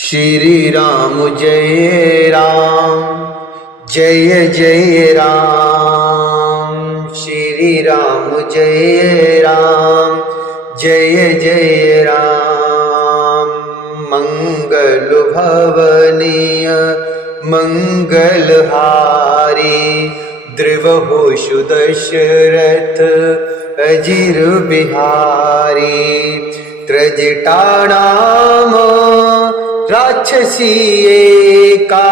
श्री राम जय राम जय जय राम। श्री राम जय राम जय जय राम। मंगल भवनीय मंगलहारी द्रवहुषु दशरथ अजिर बिहारी। त्रजटानाम राक्षसी एका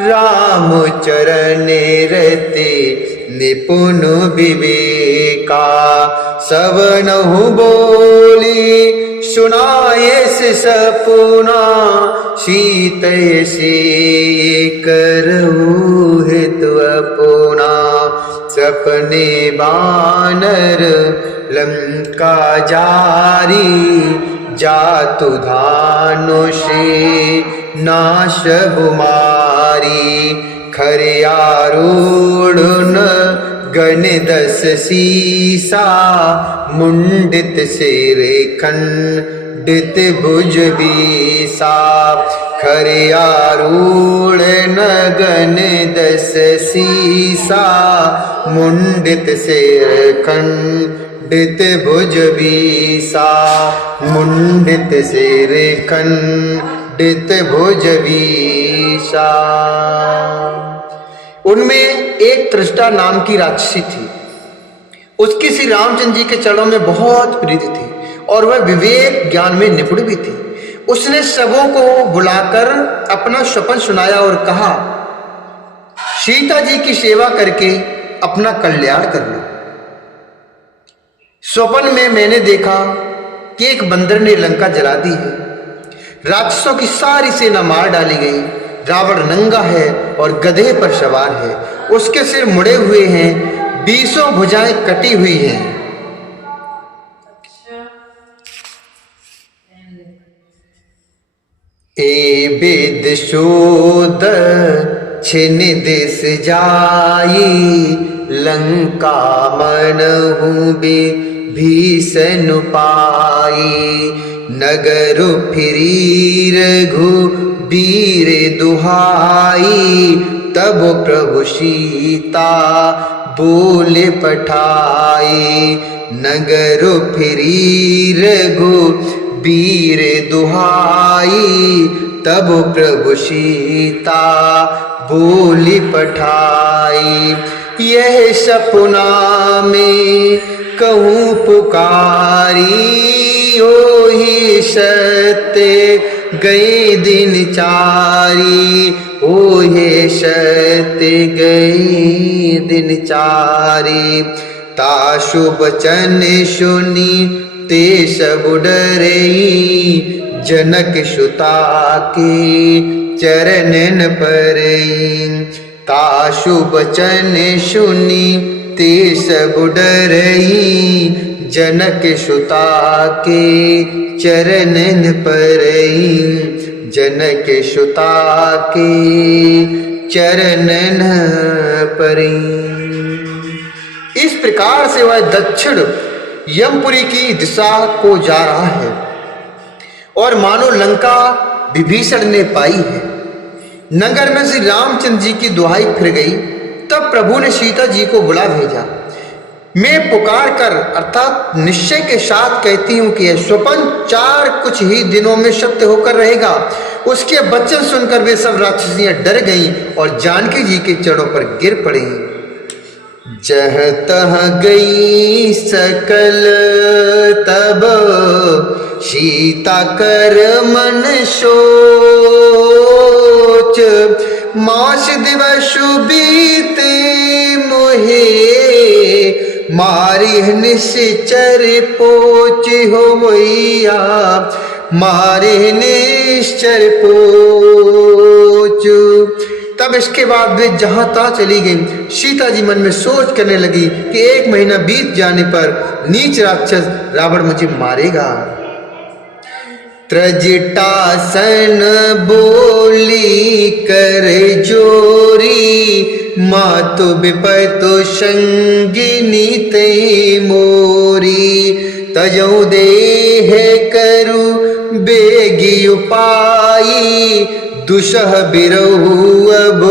राम चरणे रते निपुण विवेका। सवनहु बोली सुनायस सपुना सीतय से करहु हित अपना। सपने बानर लंका जारी जातु धानुषे नाश बुमारी। खरियारूढ़ गण दस सीसा मुंडित सिर खंडित भुज बीसा। खरियारूढ़ गण दस सीसा मुंडित सिर खंडित भुज बीसा। मुंडित सिर खंडित भुज बीसा। उनमें एक त्रिष्टा नाम की राक्षसी थी। उसकी श्री रामचंद्र जी के चरणों में बहुत प्रीति थी और वह विवेक ज्ञान में निपुण भी थी। उसने सबों को बुलाकर अपना स्वप्न सुनाया और कहा, सीता जी की सेवा करके अपना कल्याण कर लो। स्वप्न में मैंने देखा कि एक बंदर ने लंका जला दी है। राक्षसों की सारी सेना मार डाली गई। रावण नंगा है और गधे पर सवार है। उसके सिर मुड़े हुए हैं, 20 भुजाएं कटी हुई हैं। ए वेद शोध छिन दिस जाई लंका मनहु भीषण पाई। नगर फिरी रघुबीर दुहाई तब प्रभु सीता बोले पठाई। नगर फिरी रघुबीर दुहाई तब प्रभु सीता बोली पठाई। यह सपना में कहूँ पुकारी ओहि सत्य गए दिन चारी। ओहे सत्य गए दिन चारी। ताशु बचन सुनी ते सब डरई जनक सुता के चरणन परई। ताशु बचन सुनी ते सब डरई जनक सुता के चरणन परई। जनक सुता के चरणन परई। इस प्रकार से वह दक्षिण यमपुरी की दिशा को जा रहा है और मानो लंका विभीषण ने पाई है। नगर में श्री रामचंद्र जी की दुहाई फिर गई। तब प्रभु ने सीता जी को बुला भेजा। मैं पुकार कर अर्थात निश्चय के साथ कहती हूं कि यह स्वप्न 4 कुछ ही दिनों में सत्य होकर रहेगा। उसके वचन सुनकर वे सब राक्षसियां डर गईं और जानकी जी के चरणों पर गिर पड़ी। जह तह गई सकल तब सीता कर मन सोच। मास दिवस बीते मोहे मारी निश्चर पोच होइया। मारे निश्चर पोच। तब इसके बाद वे जहां तहां चली गई। सीता जी मन में सोच करने लगी कि 1 महीना बीत जाने पर नीच राक्षस रावण मुझे मारेगा। त्रजटासन बोली कर जोरी मातु विपतु संगिनी ते मोरी। तजौ देह करु बेगी उपाय, दुसह बिरहु अब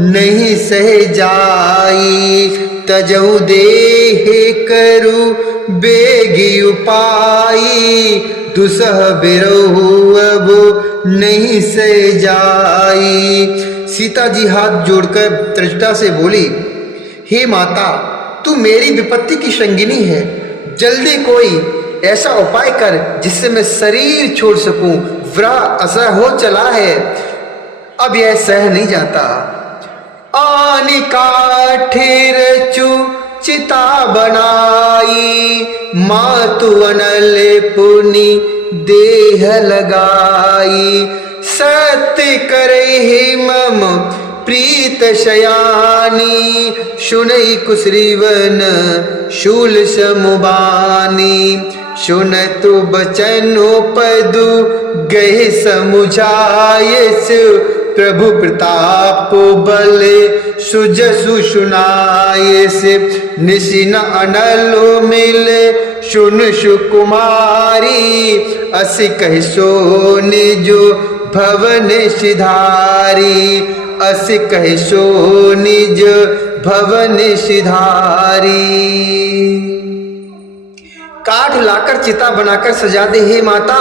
नहीं सह जाई, तजहु देह करु बेगी उपाय, दुसह बिरहु अब नहीं सह जाई। सीता जी हाथ जोड़कर त्रिजटा से बोली, हे माता, तू मेरी विपत्ति की संगिनी है, जल्दी कोई ऐसा उपाय कर जिससे मैं शरीर छोड़ सकूं। विरह असह हो चला है, अब यह सह नहीं जाता। आनी काठिर चु चिता बनाई, मातु अनल पुनि देह लगाई, सत्य करे मम प्रीत शयानी, सुनई कुशरीवन शूल समुबानी, सुनतु बचनो पदु गए समुझायस, प्रभु प्रताप बल सुजसु सुनायस, निशिन अनलो मिल सुन सुकुमारी, असि कह सो निजो भवन सिधारी, असि कह सो निज भवन सिधारी। काठ लाकर चिता बनाकर सजा दे हे माता,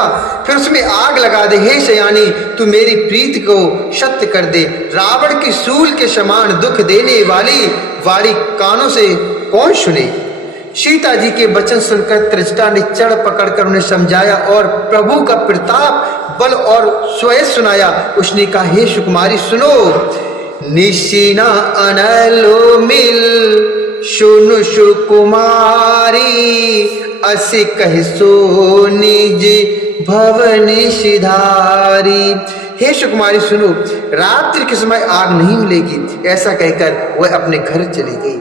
फिर उसमें आग लगा दे हे शयानी, तू मेरी प्रीति को सत्य कर दे। रावण की सूल के समान दुख देने वाली वाणी कानों से कौन सुने। सीता जी के वचन सुनकर त्रिजटा ने चढ़ पकड़कर उन्हें समझाया और प्रभु का प्रताप बल और स्वयं सुनाया। उसने कहा, हे सुकुमारी सुनो, निशिना अनलो मिल सुनु सुकुमारी, असि कह सो निज भवन सिधारी। हे सुकुमारी सुनो, रात्रि के समय आग नहीं मिलेगी। ऐसा कहकर वह अपने घर चली गई।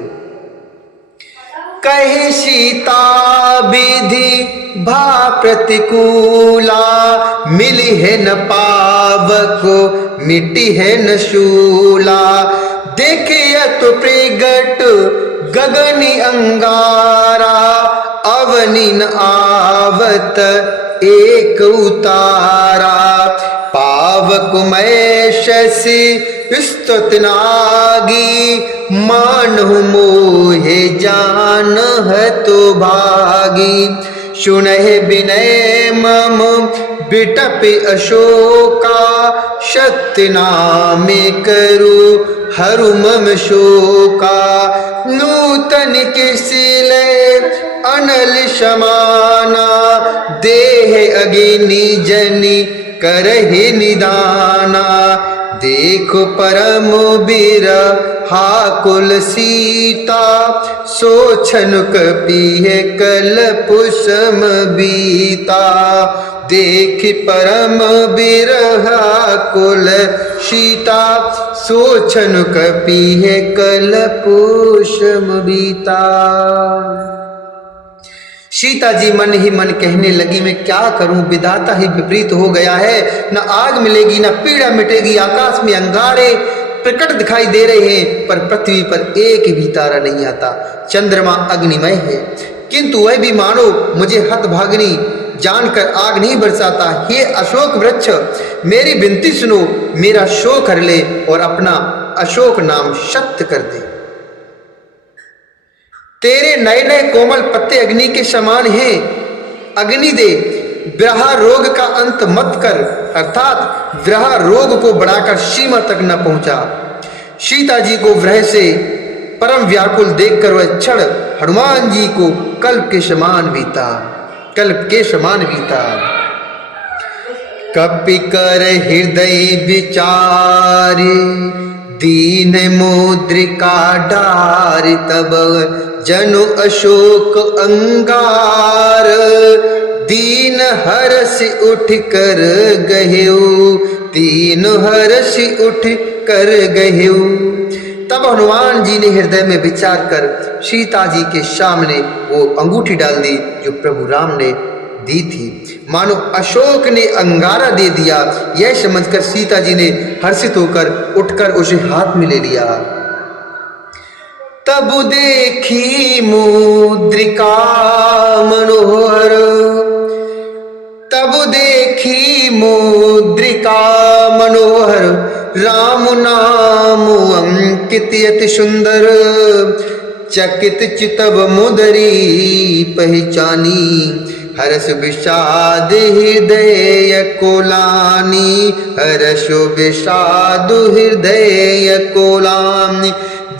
कहे सीता विधि भा प्रतिकूला, मिली है न पावक मिट्टी है न शूला, देखिए तो प्रगट गगनी अंगारा, अवनि न आवत एक उतारा, पावक मैं शशि स्तुत नागी, मानहु मोहे जान है तो भागी, सुनहि विनय मम बिटप अशोका, सत्य नामे करु हरु मम शोका, नूतन किसिले अनल समाना, देह अगिनि जनि करहि निदाना, देखो परम बिरहा कुल सीता, सोचन कपिह कलपुसम बीता, देख परम बिरहा कुल सीता, सोचन कपिह कलपुसम बीता। सीता जी मन ही मन कहने लगी, मैं क्या करूं, विधाता ही विपरीत हो गया है। न आग मिलेगी न पीड़ा मिटेगी, आकाश में अंगारे प्रकट दिखाई दे रहे हैं पर पृथ्वी पर एक भी तारा नहीं आता। चंद्रमा अग्निमय है किंतु वह भी मानो मुझे हतभागिनी जानकर आग नहीं बरसाता। हे अशोक वृक्ष, मेरी विनती सुनो, मेरा शोक हर ले और अपना अशोक नाम सत्य कर दे। तेरे नए नए कोमल पत्ते अग्नि के समान हैं, अग्नि दे, विरह रोग का अंत मत कर, अर्थात विरह रोग को बढ़ाकर सीमा तक न पहुंचा। सीता जी को विरह से परम व्याकुल देखकर वह क्षण हनुमान जी को कल्प के समान बीता, कल्प के समान बीता। कपि कर हृदय विचारी, दीन मुद्रिका डारि, तब जनु अशोक अंगार, दीन हर्ष उठ कर गहेऊ, दीन हर्ष उठ कर गहेऊ। तब हनुमान जी ने हृदय में विचार कर सीता जी के सामने वो अंगूठी डाल दी जो प्रभु राम ने दी थी। मानो अशोक ने अंगारा दे दिया। यह समझकर सीता जी ने हर्षित होकर उठकर उसे हाथ में ले लिया। तब देखी मुद्रिका मनोहर, तब देखी राम नाम अंकित अति सुंदर, चकित चितब मुदरी पहचानी, हर्ष विषाद हृदय कोलानी, हर्ष विषाद हृदय कोलानी।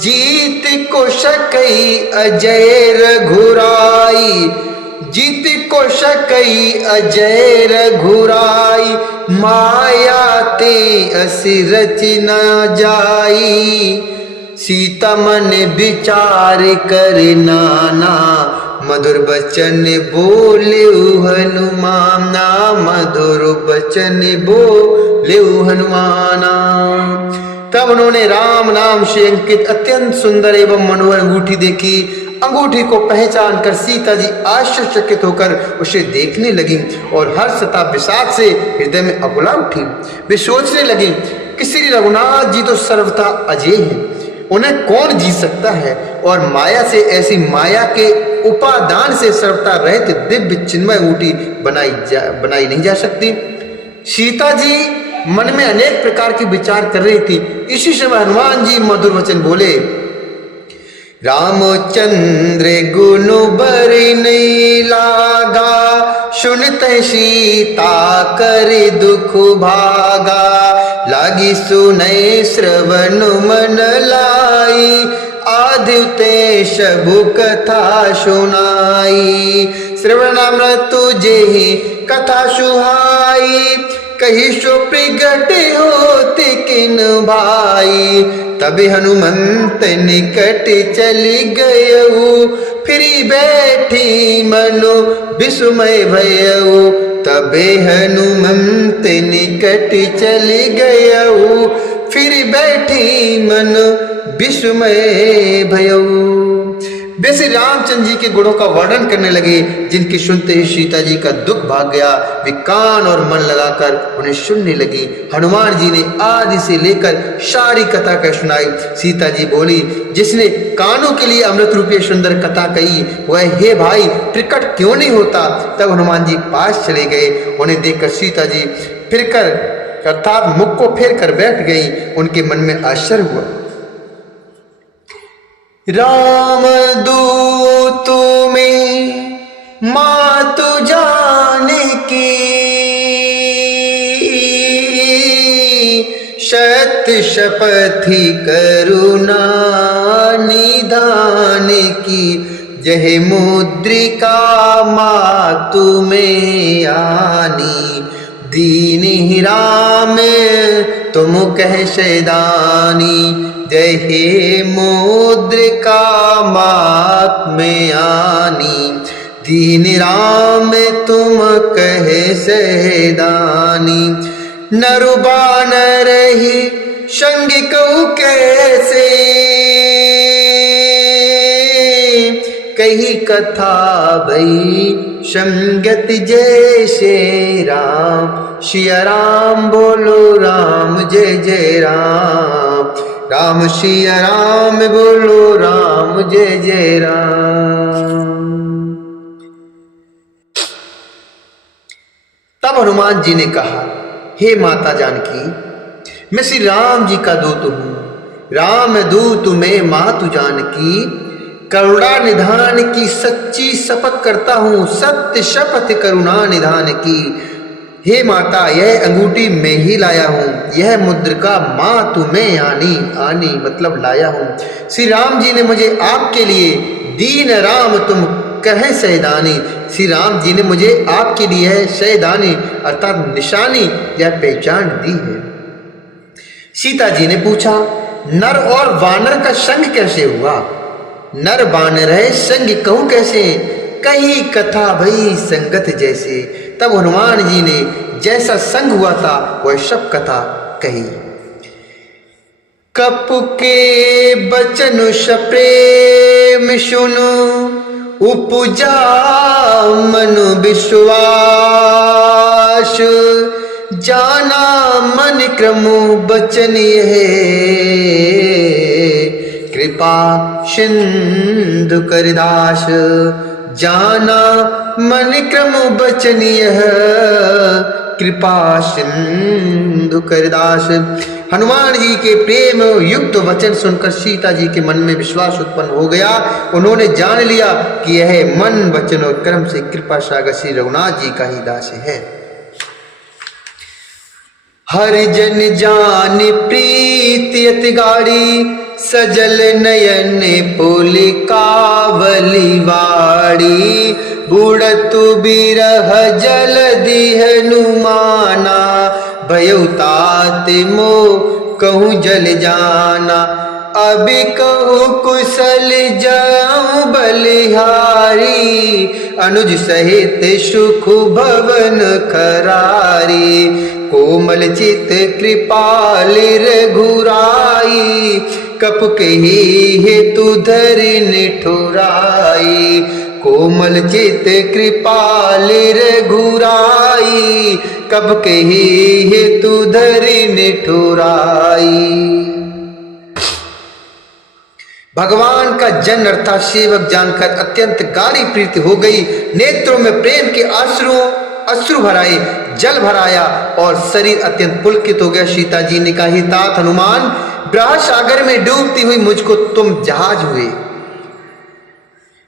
जीत को सकई अजय रघुराई, जीत को सकई अजय रघुराई, माया ते असि रच न जाई। सीता मन विचार कर नाना, मधुर बचन बोले हनुमाना, मधुर बचन बोले हनुमाना। तब उन्होंने राम नाम से अंकित अत्यंत सुंदर एवं मनोहर अंगूठी देखी। अंगूठी को पहचान कर सीता जी आश्चर्यचकित होकर उसे देखने लगी और हर्ष तथा विषाद से हृदय में अकुला उठी। वे सोचने लगी कि श्री रघुनाथ जी तो सर्वथा अजय हैं, उन्हें कौन जीत सकता है, और माया से ऐसी माया के उपादान से सर्वथा रहित दिव्य चिन्मय अंगूठी बनाई नहीं जा सकती। सीता जी मन में अनेक प्रकार के विचार कर रही थी। इसी समय हनुमान जी मधुर वचन बोले, रामचंद्र गुण बरि नहीं लागा, सुनते सीता कर दुख भागा, लागी सुनै श्रवण मन लाई, आदिते सबु कथा सुनाई, श्रवणामृत तुझे कथा सुहाई, कही सो प्रगट होते किन भाई। तब हनुमंत निकट चली गयऊ, फिर बैठी मनो विस्मय भयऊ, तबे हनुमंत निकट चली गयऊ, फिर बैठी मन विस्मय भयऊ। वे श्री रामचंद्र जी के गुणों का वर्णन करने लगे, जिनके सुनते ही सीता जी का दुख भाग गया। वे कान और मन लगाकर उन्हें सुनने लगी। हनुमान जी ने आदि से लेकर सारी कथा कह सुनाई। सीता जी बोली, जिसने कानों के लिए अमृत रूपी सुंदर कथा कही, वह हे भाई प्रकट क्यों नहीं होता। तब हनुमान जी पास चले गए। उन्हें देखकर सीता जी फिरकर अर्थात मुख को फेर कर बैठ गई। उनके मन में आश्चर्य हुआ। राम दूत में मातु जानकी, सत्य शपथि करुणा निधान की, जह मुद्रिका मातु में आनी, दीन राम तुम कैसे दानी, जय हे मुद्रिका मात में आनी, दीन राम तुम कहे सहदानी। नरु बानर ही संग कहु कैसे, कही कथा भई संगत जैसे राम। सिया राम बोलो राम जय जय राम, राम सिया राम बोलो राम जय जय राम। तब हनुमान जी ने कहा, हे माता जानकी, मैं श्री राम जी का दूत हूं। राम दूत में मातु जानकी, करुणा निधान की सच्ची शपथ करता हूं, सत्य शपथ करुणा निधान की। हे माता, यह अंगूठी मैं ही लाया हूं, यह मुद्रिका मातु में आनी मतलब लाया हूं। श्री राम जी ने मुझे आपके लिए दीन राम तुम कहे सहदानी, श्री राम जी ने मुझे आपके लिए सहदानी अर्थात निशानी या पहचान दी है। सीता जी ने पूछा, नर और वानर का संग कैसे हुआ? नर बानर है संग कहूं कैसे, कही कथा भई संगत जैसे। तब हनुमान जी ने जैसा संग हुआ था वह सब कथा कही। कप के बचन सप्रेम सुनो, उपजा मन विश्वास, जाना मन क्रम बचन है, कृपा सिंधु करदास। जाना मन क्रम बचन यह, कृपा सिंधु करदास। हनुमान जी के प्रेम युक्त वचन सुनकर सीता जी के मन में विश्वास उत्पन्न हो गया। उन्होंने जान लिया कि यह मन वचन और कर्म से कृपा सागर श्री रघुनाथ जी का ही दास है। हरि जन जान प्रीति अति गाढ़ी, सजल नयन पुलिका बलिवाड़ी। बुढ़तु बिरह जल हनुमाना, भयउ तात मो कहूँ जल जाना। अभी कहूँ कुशल जाऊं बलिहारी, अनुज सहित सुख भवन खरारी। कोमल चित कृपाल रघुराई, कप कही हेतु धरि निठुराई। कोमल चित कृपाल रघुराई, कब कही हेतु धरि निठुराई। भगवान का जन अर्थात सेवक जानकर अत्यंत गाढ़ी प्रीति हो गई। नेत्रों में प्रेम के अश्रु भराए, जल भराया और शरीर अत्यंत पुलकित हो गया। सीता जी ने कहा, हे तात हनुमान, ब्रह्म सागर में डूबती हुई मुझको तुम जहाज हुए,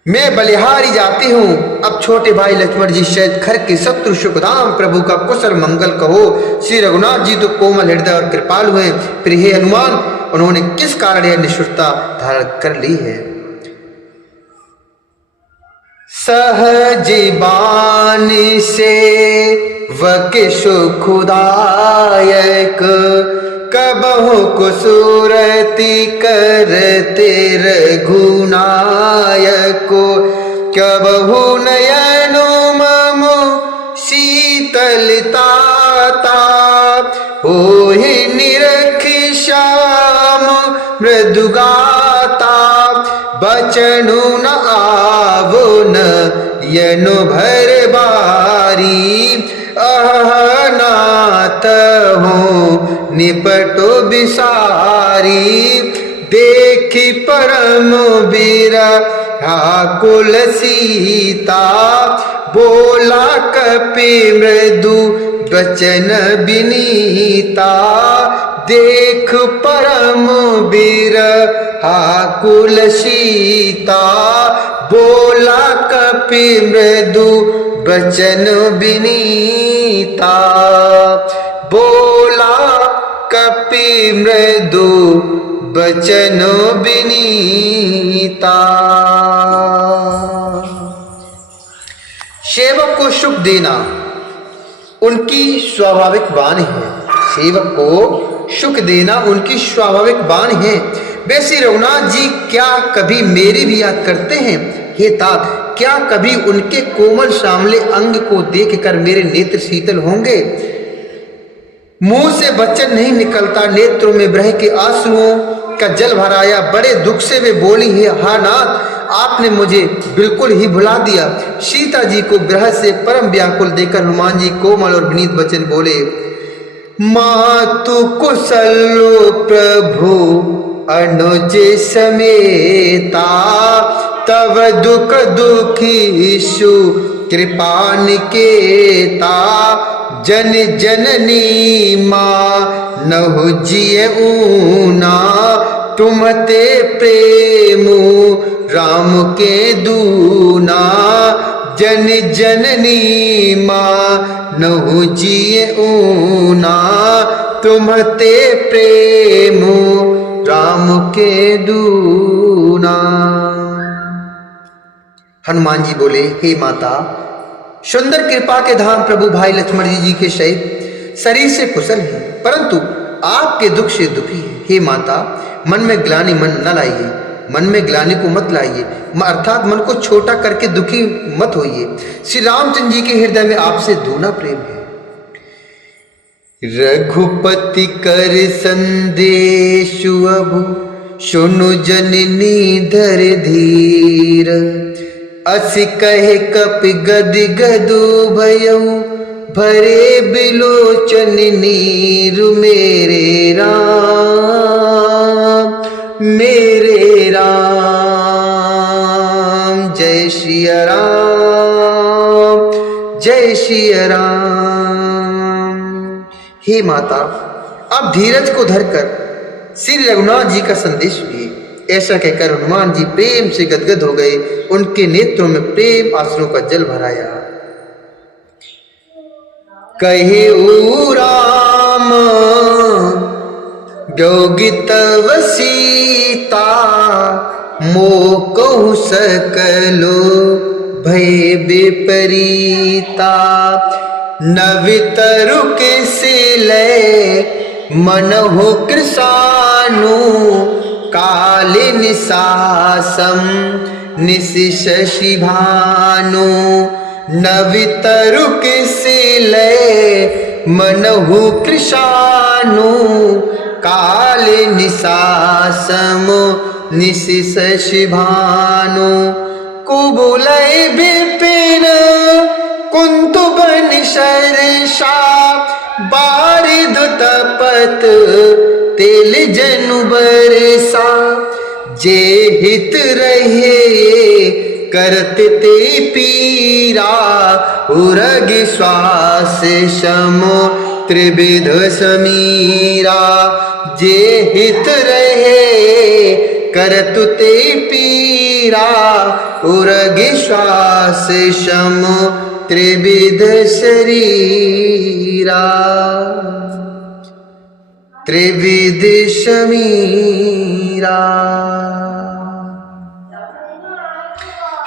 मैं बलिहारी जाती हूं। अब छोटे भाई लक्ष्मण जी सहित घर के शत्रु सुखधाम प्रभु का कुशल मंगल कहो। श्री रघुनाथ जी तो कोमल हृदय और कृपाल हुए, फिर हे हनुमान, उन्होंने किस कारण यह निष्ठुरता धारण कर ली है। सहज बानी से वके सुखदायक, कबहु कुसुरति करते रघुनायक। कबहु नयनो ममो शीतलता, होहि निरखि श्याम मृदुगाता। बचनु न आवो न यनु भर बारी, अहनात हो निपटो बिसारी। देखी परम बिरहा कुल सीता, बोला कपि मृदु वचन विनीता। देख परम बिरहा कुल सीता, बोला कपि मृदु वचन विनीता। बोला कपि मृदु वचन विनीता। सेवक को सुख देना उनकी स्वाभाविक वाणी है। सेवक को सुख देना उनकी स्वाभाविक वाणी है। वे श्री रघुनाथ जी क्या कभी मेरी भी याद करते हैं? हे तात, क्या कभी उनके कोमल सामले अंग को देखकर मेरे नेत्र शीतल होंगे? मुंह से वचन नहीं निकलता, नेत्रों में ब्रह के आंसुओं का जल भराया। बड़े दुख से वे बोली, हे हा नाथ, आपने मुझे बिल्कुल ही भुला दिया। सीता जी को ब्रह से परम व्याकुल देखकर हनुमान जी कोमल और विनीत वचन बोले, मातु कुशलो प्रभु अनुज समेता। तव दुख दुखी सु कृपा निकेता। जन जननी माँ नहु जिय ऊना। तुमते प्रेमु राम के दूना। जन जननी माँ नहु जिय ऊना। तुमते प्रेमु राम के दूना। हनुमान जी बोले, हे माता, सुंदर कृपा के धाम प्रभु भाई लक्ष्मण जी के सहित शरीर से कुशल है, परंतु आपके दुख से दुखी है। हे माता, मन में ग्लानि मन न लाइए, मन में ग्लानि को मत लाइए, अर्थात मन को छोटा करके दुखी मत होइए। श्री रामचंद्र जी के हृदय में आपसे दूना प्रेम है। रघुपति कर संदेशु अभु, सुनु जननी धर धीर। असि कहे कपि गदि गदु भयउ, भरे बिलोचन नीरु मेरे राम। मेरे राम जय श्री राम, जय श्री राम। हे माता, अब धीरज को धरकर श्री रघुनाथ जी का संदेश लिए। ऐसा कहकर हनुमान जी प्रेम से गदगद हो गए। उनके नेत्रों में प्रेम आंसुओं का जल भराया। कहे ओ राम योगी तव सीता, मोकहु सकलो भय विपरीता। नवितरु किसे ले मन हो कृषानु, काले निशासम निशि शशि भानु। नवितरु किसे ले मन हो कृषानु, काले निशासम निशि शशि भानु। कुबुलै विपिन कुंतु बन शर्षा, बारिद तपत तेल जनु बरसा। जे हित रहे करत ते पीरा, उरग श्वास समो त्रिविध समीरा। जे हित रहे करत ते पीरा, उरग श्वास समो त्रिविध शरीरा। त्रिविध शमीरा।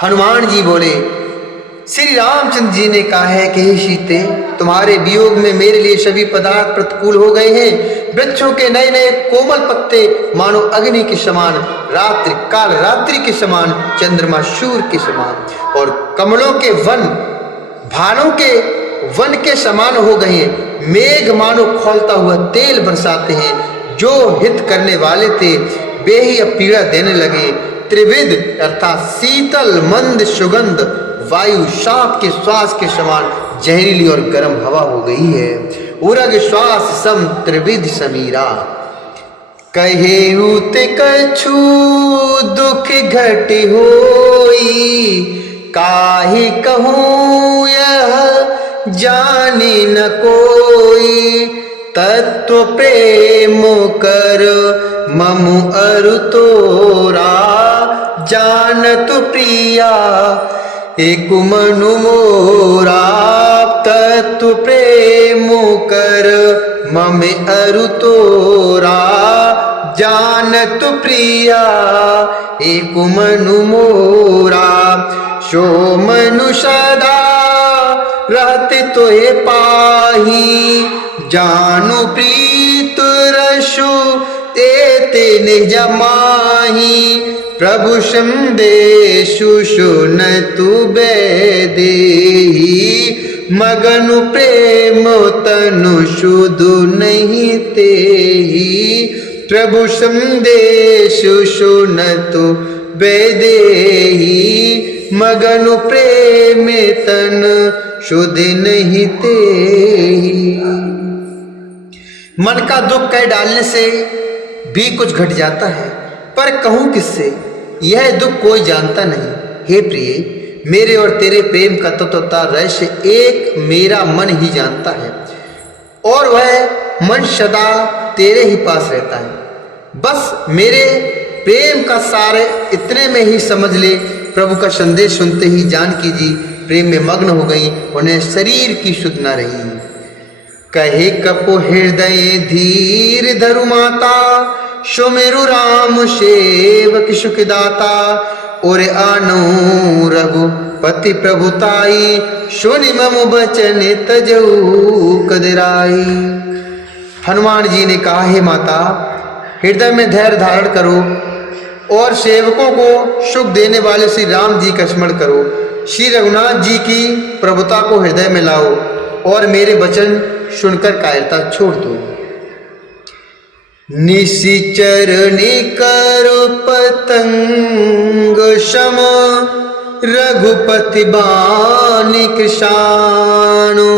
हनुमान जी बोले, श्री रामचंद्र जी ने कहा है कि हे सीते, तुम्हारे वियोग में मेरे लिए सभी पदार्थ प्रतिकूल हो गए हैं। वृक्षों के नए नए कोमल पत्ते मानो अग्नि के समान, रात्रि काल रात्रि के समान, चंद्रमा सूर्य के समान, और कमलों के वन भालों के वन के समान हो गए हैं। मेघ मानो खौलता हुआ तेल बरसाते हैं। जो हित करने वाले थे वे ही अब पीड़ा देने लगे। त्रिविध अर्थात शीतल मंद सुगंध वायु सांप के श्वास के समान जहरीली और गर्म हवा हो गई है। उरग श्वास सम त्रिविध समीरा। कहे उते कछु दुख घट होई, काहे कहूँ यह जाने न कोई। तत्व प्रेम कर ममु अरु तोरा, जानत प्रिया एक मनु मोरा। तत्व प्रेम कर ममे अरु तोरा, जानत प्रिया एक मनु मोरा। सो मनु सदा रहते तोहे पाही, जानु प्रीत रसु एते निज माही। प्रभु संदेशु सुन तु बेदेही, मगनु प्रेम तनु सुधु नहीं तेही। प्रभु संदेशु सुन तु बेदेही, मगनु प्रेम तन शुद्ध नहीं तेही। मन का दुख कह डालने से भी कुछ घट जाता है, पर कहूं किससे, यह दुख कोई जानता नहीं। हे प्रिय, मेरे और तेरे प्रेम का तत्वता रहस्य एक मेरा मन ही जानता है, और वह मन सदा तेरे ही पास रहता है। बस मेरे प्रेम का सार इतने में ही समझ ले। प्रभु का संदेश सुनते ही जानकी जी प्रेम में मग्न हो गई, उन्हें शरीर की सुध न रही। कहे कपो हृदय धीर धरु माता, सुमेरु राम सेवक सुखदाता। और आनो रघुपति प्रभुताई, सुनि मम बचन तजऊ कदराई। हनुमान जी ने कहा, हे माता, हृदय में धैर्य धारण करो और सेवकों को सुख देने वाले श्री राम जी का स्मरण करो। श्री रघुनाथ जी की प्रभुता को हृदय में लाओ और मेरे वचन सुनकर कायरता छोड़ दो। निशिचर करो पतंग सम, रघुपति बानी कृषाणु।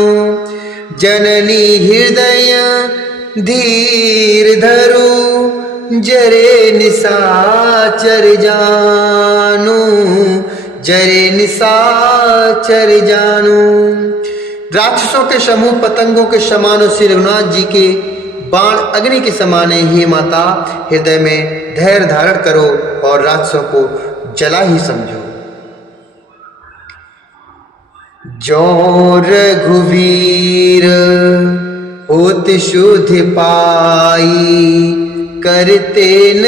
जननी हृदय धीर धरु, जरे निशाचर जानू। जरे निशाचर जानू। राक्षसों के समूह पतंगों के समान श्री रघुनाथ जी के बाण अग्नि के समान है। हे माता, हृदय में धैर्य धारण करो और राक्षसों को जला ही समझो। जो रघुवीर होत शुद्ध पाई, करते न